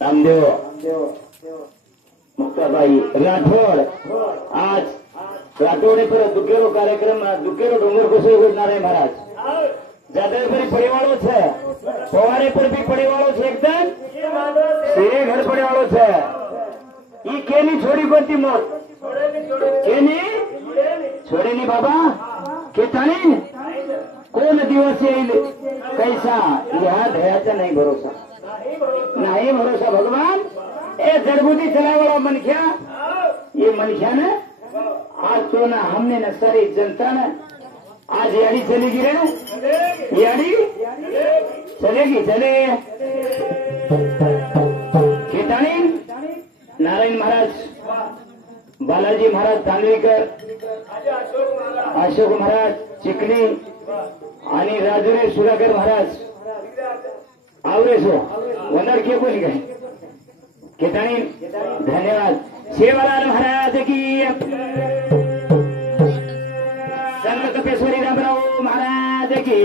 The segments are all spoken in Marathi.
रामदेव मुक्ताबाई राठोड आज राठोडे परत दुखेरो कार्यक्रम दुखेरो डोंगर कोसो घडणार आहे महाराज जादवपुरी परिवारो છે સવારે પર બી પરિવારો છે એકદમ સે ઘર પરિવારો છે ઈ કેની છોડી કોતી મોત કેની છોડેની બાબા કેતાની कोण दिवस येईल कैसा ह्या ध्येयाचा नाही भरोसा नाही भरोसा भगवान ए जड़बूटी चलावाला मनख्या ये मनख्या ने आज तो ना हमने न सारी जनता ने आज याड़ी चलेगी रे याड़ी चलेगी चले खेतानी नारायण महाराज बालाजी महाराज तांदळीकर अशोक महाराज चिखली आणि राजुरे सुधाकर महाराज आवरेसो वंदर के कोणी काय केतानी धन्यवाद सेवालाल महाराज की संत कपेश्वरी रामराव महाराज की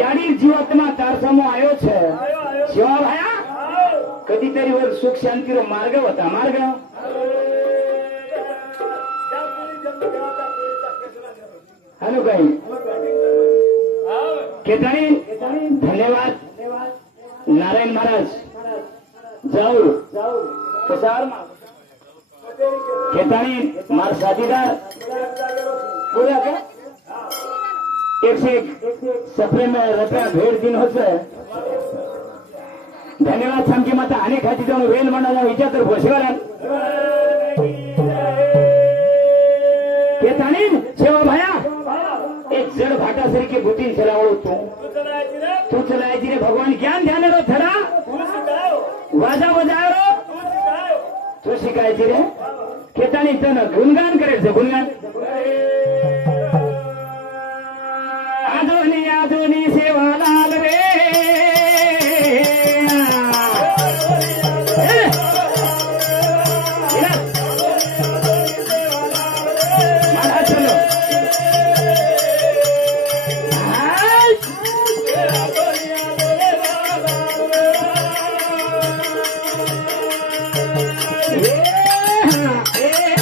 याडी जीवात्मा तारसामो आयो छे शिवा भाया कधीतरी वर सुख शांतीरो मार्ग होता मार्ग हॅलो काही केतानी धन्यवाद नारायण महाराज जाऊ कसार केतानी मार साथीदार पूरा का 101 सफरे में रुपया भेट दिन होत धन्यवाद सांगकी माता अनेक हाती जाऊन वेल मंडळाला विचार भोसवाला केतानी सेवा भाया एक जड़ भाटा सारखी बुटीन चलावलो तू चलायची रे भगवान ज्ञान ध्यान रो थरा वाजा बजाव तू शिकायची रे केतानी तन गुणगान करायचं गुणगान आधुनी आधुनी सेवालाल रे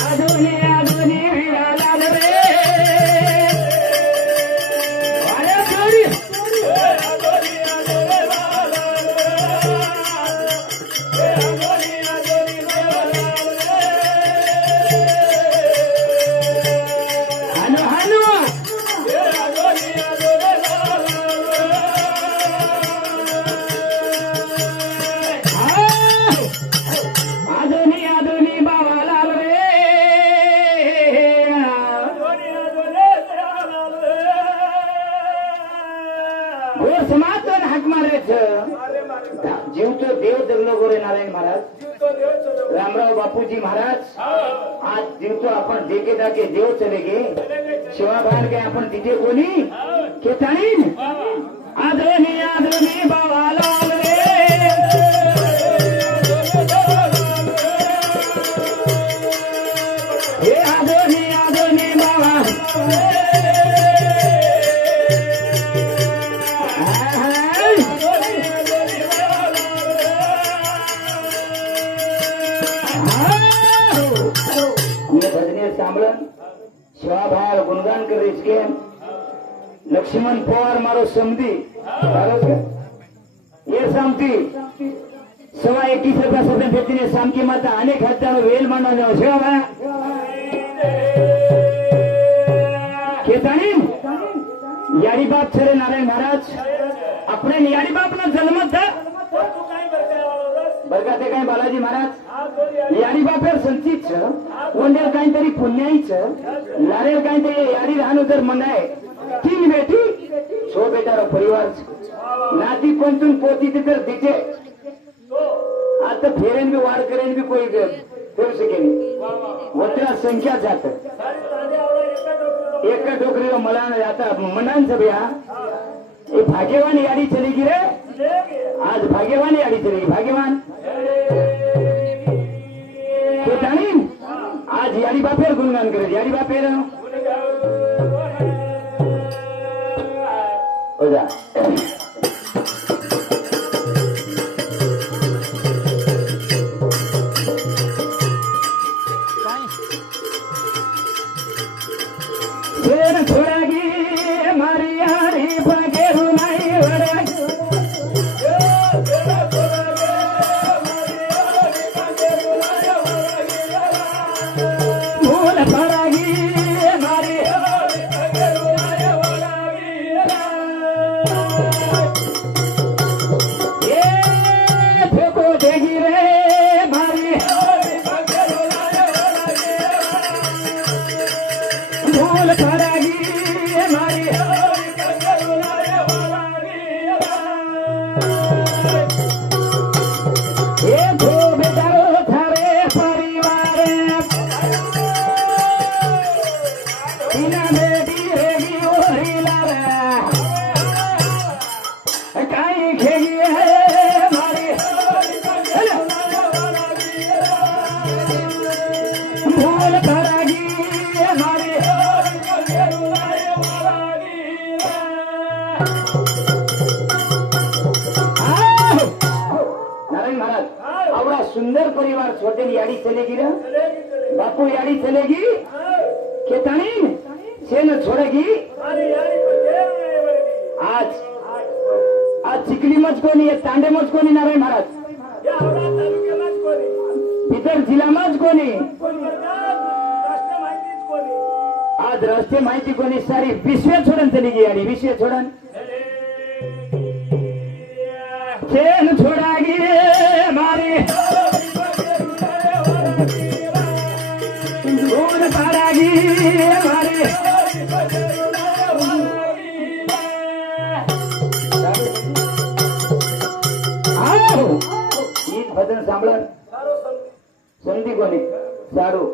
आधुनी आधुनी लाल रे बापूजी महाराज आज जीवतो आपण देखे दाके देव चले गे शिवा बाहेर काय आपण तिथे कोणी केताळीन आदरणी बाबाला हे आदरणी बाबा भजने सांभळन शिवाभाई गुणगान करीશ કે लक्ष्मण पवार मारो समधी ये समती 21.5 रुपया सध्या भेटीने सामकी माता अनेक हत्यानो वेल मांडवा शिवाभाई केताणी यारी बाप छरे नारायण महाराज अपने यारी बाप ना जन्म था बरगाते काय बालाजी महाराज यारी बापेर संचित वंडेल काहीतरी पुण्याईचं लारेल काहीतरी यारी राहणं जर म्हणाय तीन बेटी छो बेटारो परिवार नाती कोणतून पोती तर तिचे आता फेरेन बी वाढ करेन बी कोई फिरू शकेन वत्रा संख्या जात एका डोकरीला मला आता मनांचं भैया ये भाग्यवान यारी चलेगी रे आज भाग्यवान यारी चलेगी भाग्यवान आज यारी बापेर गुणगान करे यारी बापेर ओजा छोड़ागी मारी यारी भाग्य नहीं सुंदर परिवार छोटे याड़ी चलेगी ना बापू याड़ी चलेगी केतानी से न छोड़ेगी आज आज चिकली मच कोणी तांडे मच कोणी नारायण महाराज इतर जिल्हा मच कोणी आज रस्ते माहिती कोणी सारी विश्व छोडन चलेगी याड़ी विश्व छोडन चेन छोड़ागी मारी गोन पाड़ागी मारी आओ ये भजन सांभळन संधी कोणी सारू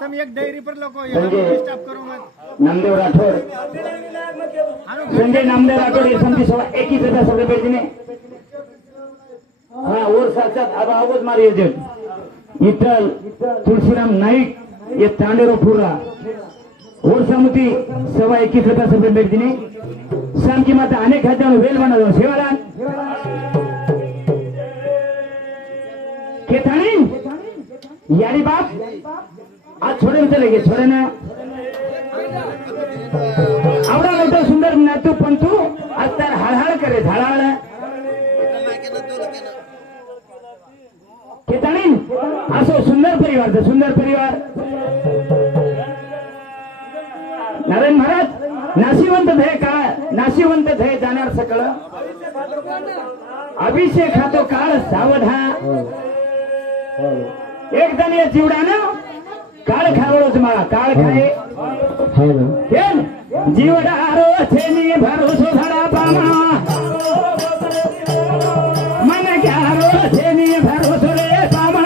तुम एक डायरी पर लोगों स्टॉप करो मत नामदेव राठौर संजय नामदेव राठौर ये संधि 21 रुपया सगळे बेचने हाँ और साथ साथ अब आवाज मारिए जब इटल तुलसीराम नाईक ये तांडेरो पूरा और समिति 21 रुपया सगळे बेचने शाम की माता अनेक हजारों वेल बना दो शिवरान केतानी यारी बाप आज छोड़े चलेगे छोड़े ना आवडा मोठा सुंदर नातू पंतू आज तर हळहळ करे झाळाळ केताणी असो सुंदर परिवार नारायण महाराज नाशिवंत ध्येय काळ नाशिवंत ध्येय जाणार सकळ अभिषेक हा तो काळ सावधा एक जण या जीवडानं काळ खावळोच मला काळ खाये जीवडारो छेनी भरोसो धरा पामा मन क्यारो छेनी भरोसो रे पामा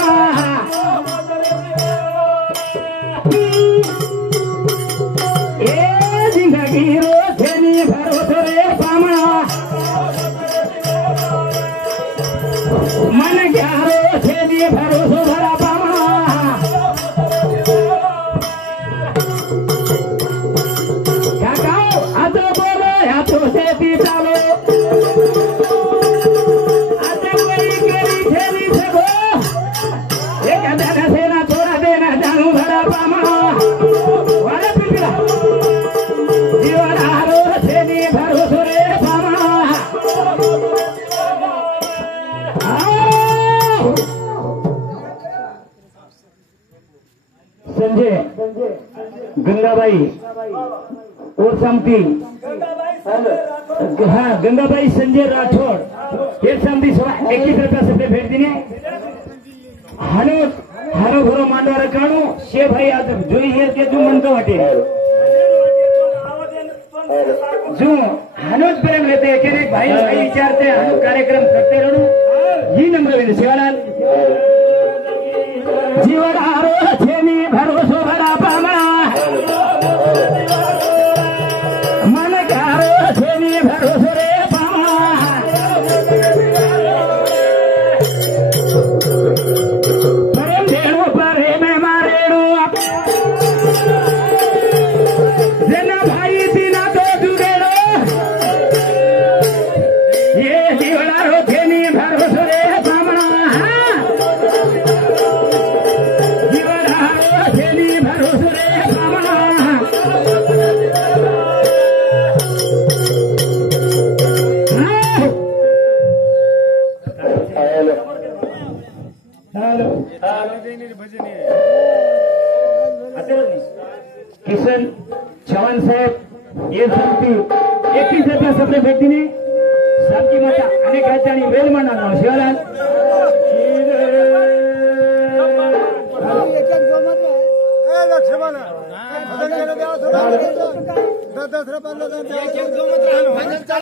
भरा पामा वाला पिलपिला जीवनारो छेनी भरोसो रे पामा संजय गंगाबाई और समती हाँ गंगाबाई संजय राठौड़ एक समती सभा 21 रुपया भेट दिने हरो घरो मांडवा रकाणू शे भाई यादव जो ये के जो मनतो हटे जो हनोज प्रेम लेते एक भाई भाई विचारते हनु कार्यक्रम करते रहू ही नंबर विन शिवालाल जीवन आरो छेनी भरोसो भरा पामा मन गारो छेनी भरोसो रे पामा प्रेम देणो परे में मारेणो जना भाई बिना तो जुड़ेणो ये जीवन आरो छेनी भरोसो रे पामा किशन चव्हाण साहेब ये समिती 21 रुपया सगळे भेट दिने सबकी मता अनेक राज्यांनी वेळ मांडणार शिवालाल लक्ष्मण 10 रुपये